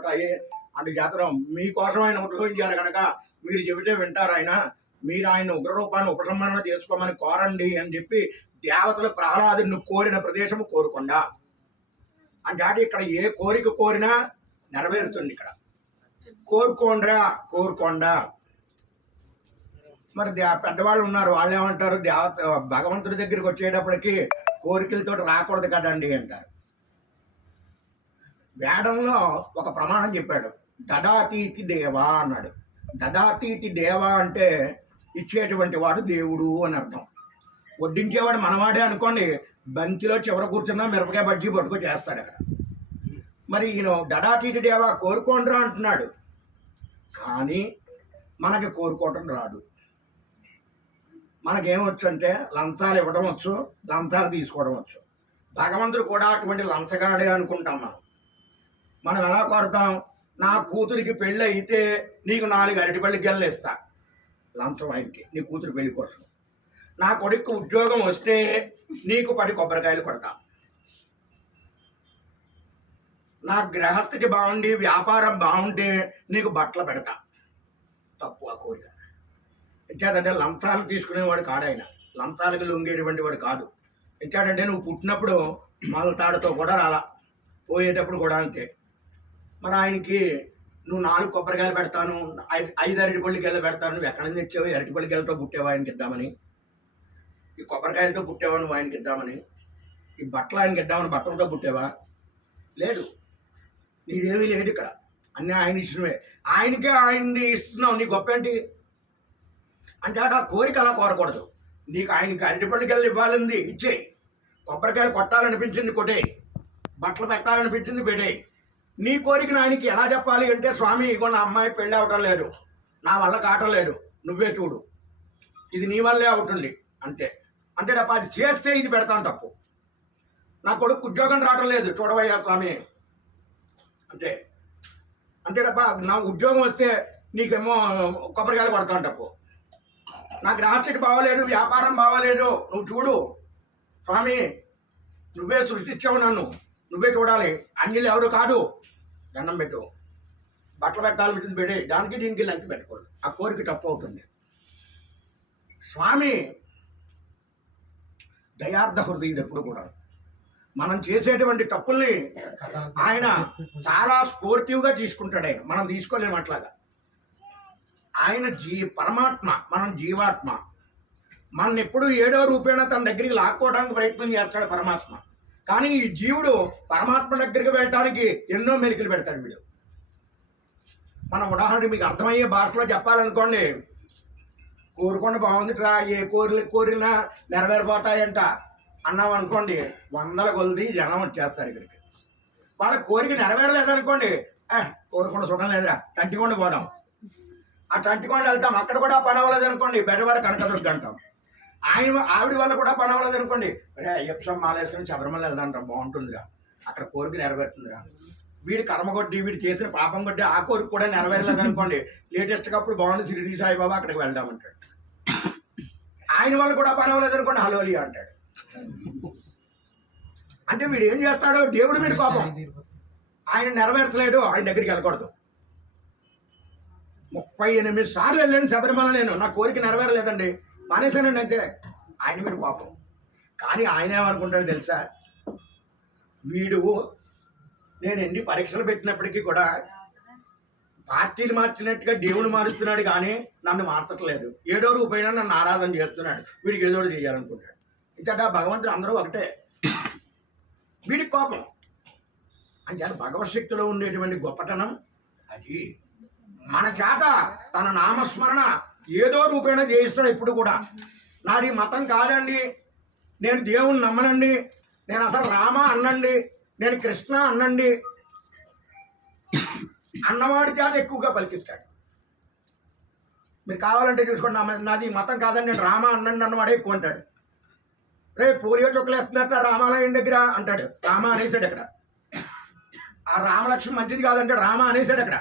అయిపోతాయి. అందుచేత మీకోసం ఆయన ఉద్భవించారు కనుక మీరు చెబితే వింటారు ఆయన. మీరు ఆయన ఉగ్రరూపాన్ని ఉపసంహరణ చేసుకోమని కోరండి అని చెప్పి దేవతలు ప్రహ్లాదుని కోరిన ప్రదేశము కోరుకొండ. అంటే ఇక్కడ ఏ కోరిక కోరినా నెరవేరుతుంది. ఇక్కడ కోరుకోండ్రా కోరుకోండ. మరి పెద్దవాళ్ళు ఉన్నారు, వాళ్ళు ఏమంటారు, భగవంతుడి దగ్గరికి వచ్చేటప్పటికి కోరికలతో రాకూడదు కదండి అంటారు. వేదంలో ఒక ప్రమాణం చెప్పాడు, దదాతీతి దేవా అన్నాడు. దదాతీతి దేవా అంటే ఇచ్చేటువంటి వాడు దేవుడు అని అర్థం. వడ్డించేవాడు మనవాడే అనుకోండి, బంతిలో చివర కూర్చున్నా మిరపకాయ బజ్జీ పట్టుకో చేస్తాడు అక్కడ. మరి ఈయన దదాతీతి దేవా కోరుకోండ్రా అంటున్నాడు, కానీ మనకి కోరుకోవటం రాదు. మనకేమొచ్చు అంటే లంచాలు ఇవ్వడం వచ్చు, లంచాలు తీసుకోవడం వచ్చు. భగవంతుడు కూడా అటువంటి లంచగాడే అనుకుంటాం. మనం ఎలా కోరుతాం, నా కూతురికి పెళ్ళి అయితే నీకు 4 అరటిపళ్ళు గెల్లలు ఇస్తా, లంచం ఆయనకి, నీ కూతురు పెళ్లి కోసం. నా కొడుకు ఉద్యోగం వస్తే నీకు 10 కొబ్బరికాయలు కొడతా, నా గృహస్థితి బాగుండి వ్యాపారం బాగుంటే నీకు బట్టలు పెడతా. తప్పు ఆ కోరిక. ఎంచేతంటే లంచాలు తీసుకునేవాడు కాడు ఆయన, లంచాలకు లొంగేటువంటి వాడు కాదు. ఎంచేతంటే నువ్వు పుట్టినప్పుడు మలతాడుతో కూడా రాలా, పోయేటప్పుడు కూడా అంతే. మరి ఆయనకి నువ్వు 4 కొబ్బరికాయలు పెడతాను, 5 అరటిపళ్ళు గెల్ల పెడతాను, నువ్వు ఎక్కడి నుంచి తెచ్చావు? అరటిపళ్ళు గెలతో పుట్టేవా ఆయనకి ఇద్దామని? ఈ కొబ్బరికాయలతో పుట్టేవా నువ్వు ఆయనకి ఇద్దామని? ఈ బట్టలు ఆయనకి ఇద్దామని బట్టలతో పుట్టేవా? లేదు, నీదేమీ లేదు ఇక్కడ, అన్నీ ఆయన ఇష్టమే. ఆయనకే ఆయన్ని ఇస్తున్నావు, నీ గొప్ప ఏంటి అంటే ఆ కోరిక అలా కోరకూడదు. నీకు ఆయనకి అరటిపళ్ళు గెల్ల ఇవ్వాలంది ఇచ్చేయి, కొబ్బరికాయలు కొట్టాలనిపించింది కొట్టేయి, బట్టలు పెట్టాలనిపించింది పెట్టేయి. నీ కోరికను ఆయనకి ఎలా చెప్పాలి అంటే, స్వామి ఇగో నా అమ్మాయి పెళ్ళి అవటం లేదు, నా వల్ల కావటం లేదు, నువ్వే చూడు, ఇది నీ వల్లే అవుతుంది అంతే. అంటే తప్ప అది చేస్తే ఇది పెడతాను తప్పు. నా కొడుకు ఉద్యోగం రావటం లేదు, చూడవయ్యా స్వామి అంతే. అంతే తప్ప నా ఉద్యోగం వస్తే నీకేమో కొబ్బరికాయలు కొడతాను తప్పు. నా గ్రాహస్థితి బాగోలేదు, వ్యాపారం బాగోలేదు, నువ్వు చూడు స్వామి, నువ్వే సృష్టించావు నన్ను, నువ్వే చూడాలి, అన్నిలు ఎవరు కాదు, దండం పెట్టు, బట్టలు పెట్టాలి పెట్టి దానికి దీనికి లంకి పెట్టుకోండి. ఆ కోరిక తప్పు అవుతుంది. స్వామి దయార్థ హృదయుడు. ఎప్పుడు కూడా మనం చేసేటువంటి తప్పుల్ని ఆయన చాలా స్పోర్టివ్గా తీసుకుంటాడు. ఆయన మనం తీసుకోలేము అట్లాగా. ఆయన పరమాత్మ, మనం జీవాత్మ. మన ఎప్పుడు ఏడో రూపేణ తన దగ్గరికి లాక్కోవడానికి ప్రయత్నం చేస్తాడు పరమాత్మ. కానీ ఈ జీవుడు పరమాత్మ దగ్గరికి వెళ్ళటానికి ఎన్నో మెలికలు పెడతాడు వీడు. మన ఉదాహరణ మీకు అర్థమయ్యే భాషలో చెప్పాలనుకోండి, కోరుకుండా బాగుందిట్రా, ఏ కోరినా నెరవేరిపోతాయంట అన్నాం అనుకోండి, 100 కొలది జనం వచ్చేస్తారు ఇక్కడికి. వాళ్ళ కోరిక నెరవేరలేదనుకోండి, కోరుకుండా చూడడం లేదురా, తంటికొండ పోదాం. ఆ తంటికొండ వెళ్తాం, అక్కడ కూడా పని అవ్వలేదు అనుకోండి, బెడవాడ కనకదుర్గ అంటాం. ఆవిడ వల్ల కూడా పని అవ్వలేదు అనుకోండి, అయ్యప్ప స్వామి మాలేసుకొని శబరిమల వెళ్దాంటాం, బాగుంటుందిరా, అక్కడ కోరిక నెరవేరుతుందిరా. వీడి కర్మ కొట్టి, వీడు చేసిన పాపం కొట్టి ఆ కోరిక కూడా నెరవేరలేదు అనుకోండి, లేటెస్ట్గా అప్పుడు బాగుంది షిరిడి సాయిబాబా అక్కడికి వెళ్దామంటాడు. ఆయన వల్ల కూడా పని అవ్వలేదు అనుకోండి, హలోలి అంటాడు. అంటే వీడు ఏం చేస్తాడు, దేవుడి మీద కోపం, ఆయన నెరవేర్చలేడు, ఆయన దగ్గరికి వెళ్ళకూడదు. 38 సార్లు వెళ్ళాను శబరిమల, నేను నా కోరిక నెరవేరలేదండి, మానేశానండి అంతే. ఆయన మీద కోపం. కానీ ఆయన ఏమనుకుంటాడు తెలుసా, వీడు నేను ఎన్ని పరీక్షలు పెట్టినప్పటికీ కూడా పార్టీలు మార్చినట్టుగా దేవుడు మారుస్తున్నాడు, కానీ నన్ను మార్చట్లేదు. ఏడో రూపాయన నన్ను ఆరాధన చేస్తున్నాడు, వీడికి ఏదో చేయాలనుకుంటాడు. ఇంకా భగవంతుడు అందరూ ఒకటే. వీడికి కోపం అంటే భగవశక్తిలో ఉండేటువంటి గొప్పతనం అది. మన చేత తన నామస్మరణ ఏదో రూపేణ చేయిస్తాడు. ఇప్పుడు కూడా నాది మతం కాదండి, నేను దేవుణ్ణి నమ్మనండి, నేను అసలు రామ అన్నండి, నేను కృష్ణ అన్నండి అన్నవాడి చేత ఎక్కువగా పలికిస్తాడు. మీరు కావాలంటే చూసుకోండి, నాది మతం కాదండి, నేను రామ అన్నండి అన్నవాడే ఎక్కువ అంటాడు. రేపు పోలియో చుక్కలు వేస్తున్నట్ట రామాలయం దగ్గర అంటాడు, రామ అనేసాడు అక్కడ. ఆ రామలక్ష్మి మంచిది కాదంటే రామ అనేసాడు అక్కడ.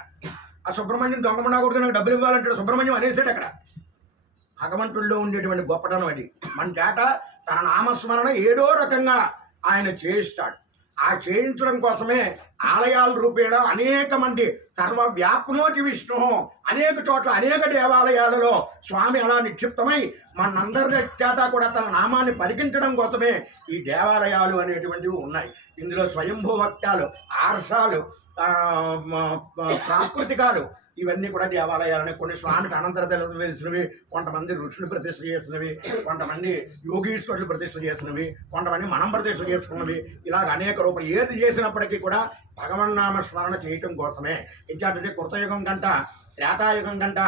ఆ సుబ్రహ్మణ్యం దొంగమన్నా కొడుకు నాకు డబ్బులు ఇవ్వాలంటాడు, సుబ్రహ్మణ్యం అనేసాడు అక్కడ. భగవంతుల్లో ఉండేటువంటి గొప్పతనం అది. మన చేత తన నామస్మరణ ఏదో రకంగా ఆయన చేయిస్తాడు. ఆ చేయించడం కోసమే ఆలయాల రూపేణ అనేక మంది సర్వవ్యాప్నోతి విష్ణు అనేక చోట్ల అనేక దేవాలయాలలో స్వామి అలా నిక్షిప్తమై మనందరి చేత కూడా తన నామాన్ని పరికించడం కోసమే ఈ దేవాలయాలు అనేటువంటివి ఉన్నాయి. ఇందులో స్వయంభూ భక్త్యాలు, ఆర్షాలు, ప్రాకృతికాలు ఇవన్నీ కూడా దేవాలయాలని. కొన్ని స్వామికి అనంతర తెలిసినవి, కొంతమంది ఋషులు ప్రతిష్ఠ చేసినవి, కొంతమంది యోగీశ్వరులు ప్రతిష్ఠ చేసినవి, కొంతమంది మనం ప్రతిష్ఠ చేసుకున్నవి, ఇలాగ అనేక రూపాయలు ఏది చేసినప్పటికీ కూడా భగవన్నామ స్మరణ చేయటం కోసమే. ఇంకేంటంటే కృతయుగం కంట, త్రేతాయుగం కంట,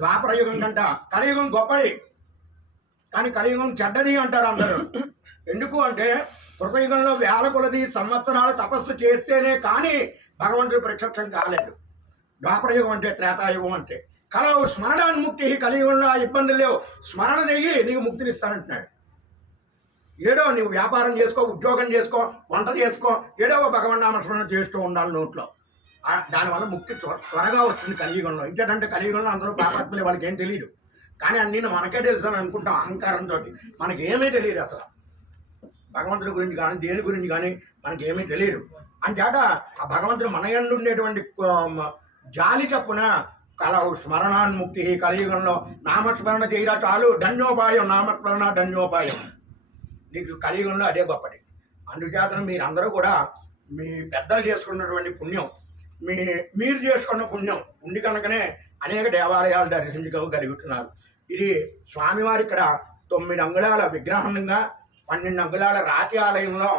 ద్వాపరయుగం కంట కలియుగం గొప్పది, కానీ కలియుగం చెడ్డది అంటారు అందరూ. ఎందుకు అంటే కృతయుగంలో వేల కొలది సంవత్సరాలు తపస్సు చేస్తేనే కానీ భగవంతుడి ప్రత్యక్షం కాలేదు. ద్వాపరయుగం అంటే, త్రేతాయుగం అంటే కలవు స్మరణాన్ముక్తి. కలియుగంలో ఆ ఇబ్బందులు లేవు, స్మరణ చెయ్యి నీకు ముక్తినిస్తానంటున్నాడు. ఏడో నీవు వ్యాపారం చేసుకో, ఉద్యోగం చేసుకో, వంట చేసుకో, ఏడో భగవన్నామ స్మరణ చేస్తూ ఉండాలి నోట్లో. దానివల్ల ముక్తి త్వరగా వస్తుంది కలియుగంలో. ఇంకేంటంటే కలియుగంలో అందరూ పాపాత్మలే, వాళ్ళకి ఏం తెలియదు. కానీ అన్నీ మనకే తెలుసు అని అనుకుంటాం అహంకారంతో. మనకి ఏమీ తెలియదు అసలు భగవంతుడి గురించి కానీ దేని గురించి కానీ మనకి ఏమీ తెలియదు. అంచేత ఆ భగవంతుడు మన యందు ఉండేటువంటి జాలి చప్పున కలవు స్మరణాన్ముక్తి. కలియుగంలో నామస్మరణ చేయరా చాలు, ధన్యోపాయం. నామస్మరణ ధన్యోపాయం. నీకు కలియుగంలో అదే గొప్పది. అందుచేత మీరందరూ కూడా మీ పెద్దలు చేసుకున్నటువంటి పుణ్యం, మీరు చేసుకున్న పుణ్యం ఉండి కనుకనే అనేక దేవాలయాలు దర్శించగలుగుతున్నారు. ఇది స్వామివారి ఇక్కడ 9 అంగుళాల విగ్రహంగా 12 అంగుళాల రాతి ఆలయంలో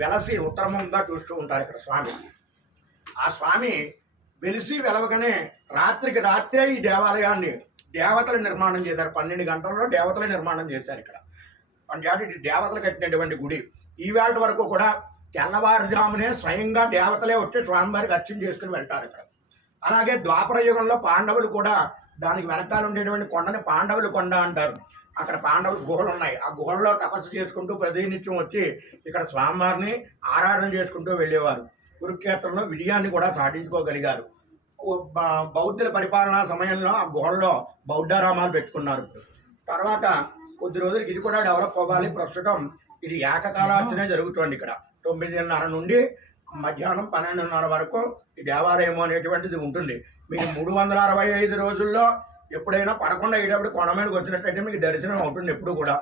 వెలసి ఉత్తరముగా చూస్తూ ఉంటారు ఇక్కడ స్వామి. ఆ స్వామి వెలిసి వెలవగానే రాత్రికి రాత్రే ఈ దేవాలయాన్ని దేవతలు నిర్మాణం చేశారు. 12 గంటల్లో దేవతలు నిర్మాణం చేశారు ఇక్కడ. అంటే దేవతలు కట్టినటువంటి గుడి. ఈవేళ వరకు కూడా తెల్లవారుజామునే స్వయంగా దేవతలే వచ్చి స్వామివారికి అర్చన చేసుకుని వెళ్తారు ఇక్కడ. అలాగే ద్వాపర యుగంలో పాండవులు కూడా దానికి వెనకాల ఉండేటువంటి కొండని పాండవులు కొండ అంటారు. అక్కడ పాండవులు గుహలు ఉన్నాయి. ఆ గుహల్లో తపస్సు చేసుకుంటూ ప్రతినిత్యం వచ్చి ఇక్కడ స్వామివారిని ఆరాధన చేసుకుంటూ వెళ్ళేవారు. కురుక్షేత్రంలో విజయాన్ని కూడా సాధించుకోగలిగారు. బౌద్ధుల పరిపాలనా సమయంలో ఆ గుహల్లో బౌద్ధారామాలు పెట్టుకున్నారు. తర్వాత కొద్ది రోజులకి ఇది కూడా డెవలప్ అవ్వాలి. ప్రస్తుతం ఇది ఏకకాలార్చనే జరుగుతుంది ఇక్కడ. 9:30 నుండి మధ్యాహ్నం 12:30 వరకు ఈ దేవాలయం అనేటువంటిది ఉంటుంది. మీకు 365 రోజుల్లో ఎప్పుడైనా 11 అయ్యేటప్పుడు కొండ మీదకి వచ్చినట్లయితే మీకు దర్శనం అవుతుంది. ఎప్పుడు కూడా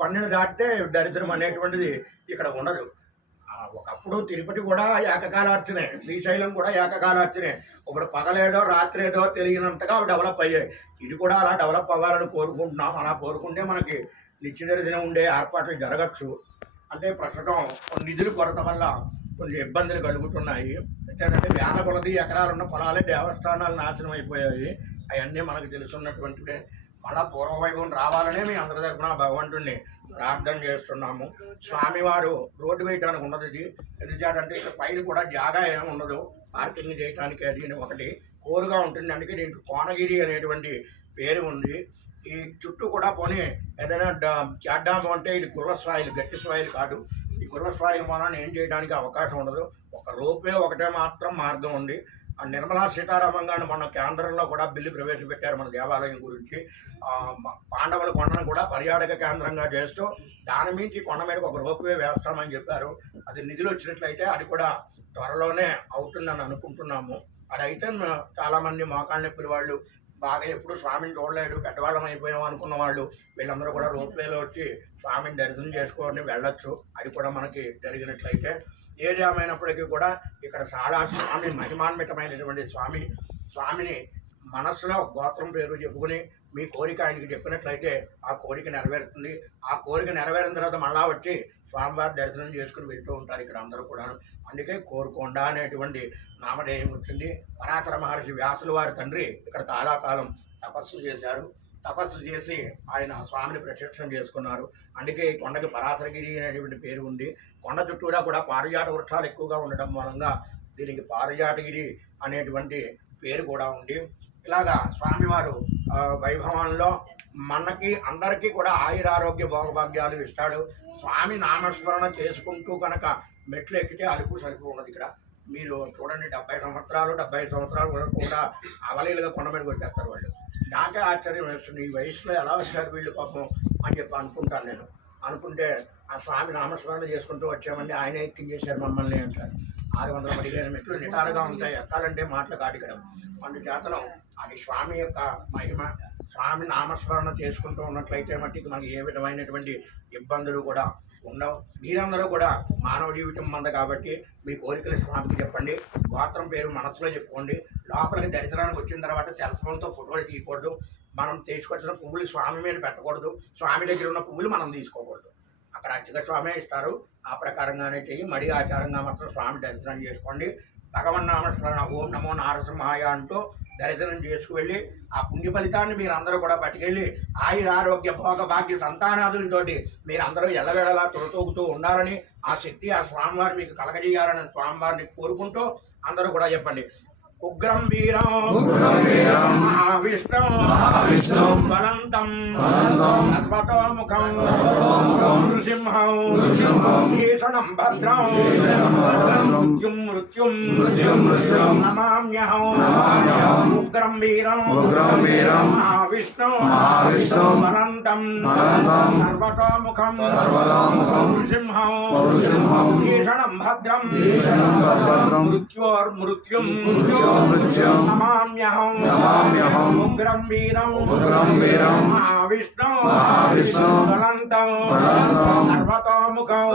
12 దాటితే దర్శనం అనేటువంటిది ఇక్కడ ఉండదు. ఒకప్పుడు తిరుపతి కూడా ఏకకాలార్చనే, శ్రీశైలం కూడా ఏకకాలార్చనే. ఇప్పుడు పగలేడో రాత్రేడో తెలియనంతగా డెవలప్ అయ్యాయి. ఇది కూడా అలా డెవలప్ అవ్వాలని కోరుకుంటున్నాం. అలా కోరుకుంటే మనకి నిత్య దర్శనం ఉండే ఏర్పాట్లు జరగచ్చు. అంటే ప్రస్తుతం నిధుల కొరత వల్ల కొన్ని ఇబ్బందులు కలుగుతున్నాయి. ఏంటంటే వేల కొలది ఎకరాలున్న పొలాలే దేవస్థానాలు నాశనం అయిపోయాయి. అవన్నీ మనకు తెలుసున్నటువంటివే. మళ్ళా పూర్వవైభవం రావాలనే మీ అందరి తరపున భగవంతుడిని ప్రార్థన చేస్తున్నాము. స్వామివారు రోడ్డు వేయడానికి ఉన్నది ఇది. ఎందుకంటే ఇక్కడ పైన కూడా జాగా ఏమి ఉండదు పార్కింగ్ చేయడానికి. అది ఒకటి కోరుగా ఉంటుంది. అందుకే దీనికి కోనగిరి అనేటువంటి పేరు ఉంది. ఈ చుట్టూ కూడా పోనీ ఏదైనా చేద్దాము అంటే ఇది గుల్ల సాయిల్, గట్టి సాయిల్ కాదు. ఈ గుల్ల సాయిల్ మూలాన ఏం చేయడానికి అవకాశం ఉండదు. ఒక రోపే ఒకటే మాత్రం మార్గం ఉంది. ఆ నిర్మలా సీతారామన్ గారు మన కేంద్రంలో కూడా బిల్లు ప్రవేశపెట్టారు మన దేవాలయం గురించి. పాండవుల కొండను కూడా పర్యాటక కేంద్రంగా చేస్తూ దాని మించి కొండ మీద ఒక రోప్వే వేస్తామని చెప్పారు. అది నిధులు వచ్చినట్లయితే అది కూడా త్వరలోనే అవుతుందని అనుకుంటున్నాము. అది అయితే చాలామంది మోకాళ్ళ నొప్పుల వాళ్ళు, బాగా ఎప్పుడు స్వామిని చూడలేదు, పెద్దవాళ్ళం అయిపోయాం అనుకున్న వాళ్ళు వీళ్ళందరూ కూడా రోప్వేలో వచ్చి స్వామిని దర్శనం చేసుకొని వెళ్ళొచ్చు. అది కూడా మనకి జరిగినట్లయితే ఏది ఏమైనప్పటికీ కూడా ఇక్కడ చాలా స్వామి మహిమాన్వితమైనటువంటి స్వామిని మనస్సులో గోత్రం పేరు చెప్పుకుని మీ కోరిక ఆయనకి చెప్పినట్లయితే ఆ కోరిక నెరవేరుతుంది. ఆ కోరిక నెరవేరిన తర్వాత మళ్ళా వచ్చి స్వామివారి దర్శనం చేసుకుని వెళ్తూ ఉంటారు ఇక్కడ అందరూ కూడా. అందుకే కోరుకొండ అనేటువంటి నామధేయం వచ్చింది. పరాశర మహర్షి వ్యాసుల వారి తండ్రి ఇక్కడ చాలా కాలం తపస్సు చేశారు. తపస్సు చేసి ఆయన స్వామిని ప్రత్యక్షం చేసుకున్నారు. అందుకే ఈ కొండకి పరాశరగిరి అనేటువంటి పేరు ఉంది. కొండ చుట్టూరా కూడా పారిజాత వృక్షాలు ఎక్కువగా ఉండడం మూలంగా దీనికి పారిజాతగిరి అనేటువంటి పేరు కూడా ఉంది. ఇలాగా స్వామివారు వైభవంలో మనకి అందరికీ కూడా ఆయురారోగ్య భోగభాగ్యాలు ఇస్తాడు. స్వామి నామస్మరణ చేసుకుంటూ కనుక మెట్లు ఎక్కితే అలుపు సలుపు ఉన్నది. ఇక్కడ మీరు చూడండి 70 సంవత్సరాలు 75 సంవత్సరాల వరకు కూడా అవలీలుగా కొండ మీదకి వచ్చేస్తారు వాళ్ళు. నాకే ఆశ్చర్యం వేస్తుంది, ఈ వయసులో ఎలా వచ్చారు వీళ్ళు పాపం అని చెప్పి అనుకుంటాను నేను. అనుకుంటే ఆ స్వామి నామస్మరణ చేసుకుంటూ వచ్చామండి, ఆయనే ఎక్కించేశారు మమ్మల్ని అంటారు. 615 మెట్లు నిటారుగా ఉంటాయి. ఎక్కాలంటే మాటలు కాటికడం. అందుచేతనం అది స్వామి యొక్క మహిమ. స్వామి నామస్మరణ చేసుకుంటూ ఉన్నట్లయితే మట్టికి మనకి ఏ విధమైనటువంటి ఇబ్బందులు కూడా ఉండవు. మీరందరూ కూడా మానవ జీవితం మంద కాబట్టి మీ కోరికలు స్వామికి చెప్పండి. గోత్రం పేరు మనసులో చెప్పుకోండి. లోపలికి దరిద్రానికి వచ్చిన తర్వాత సెల్ ఫోన్తో ఫోటోలు తీయకూడదు. మనం తీసుకొచ్చిన పువ్వులు స్వామి మీద పెట్టకూడదు. స్వామి దగ్గర ఉన్న పువ్వులు మనం తీసుకోకూడదు. అక్కడ అర్చక స్వామి ఇస్తారు. ఆ ప్రకారంగానే చెయ్యి. మడి ఆచారంగా మాత్రం స్వామి దర్శనం చేసుకోండి. భగవన్నామస్మరణ ఓం నమో నారసింహాయ అంటూ దర్శనం చేసుకువెళ్ళి ఆ పుణ్య ఫలితాన్ని మీరందరూ కూడా పట్టుకెళ్ళి ఆయురారోగ్య భోగ భాగ్య సంతానాదులతోటి మీరందరూ ఎల్లవేళలా తొలతూగుతూ ఉండాలని ఆ శక్తి ఆ స్వామివారు మీకు కలగజేయాలని స్వామివారిని కోరుకుంటూ అందరూ కూడా చెప్పండి. ఉగ్రం వీరం మహావిష్ణు బలంతం సర్వతోముఖం నృసింహం భీషణం భద్రం మృత్యుం నమామ్యహం ఉగ్రం వీరం మహావిష్ణు బలంతం సర్వతోముఖం నృసింహం భీషణం భద్రం మృత్యుం నమామ్యహం ఉగ్రం వీరం మహావిష్ణు బలంతం సర్వతోముఖం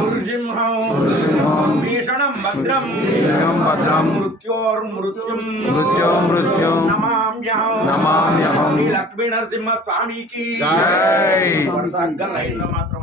నృసింహం భీషణం భద్రం మృత్యుం నమామ్యహం. ఈ లక్ష్మీ నరసింహ స్వామికి మాత్రం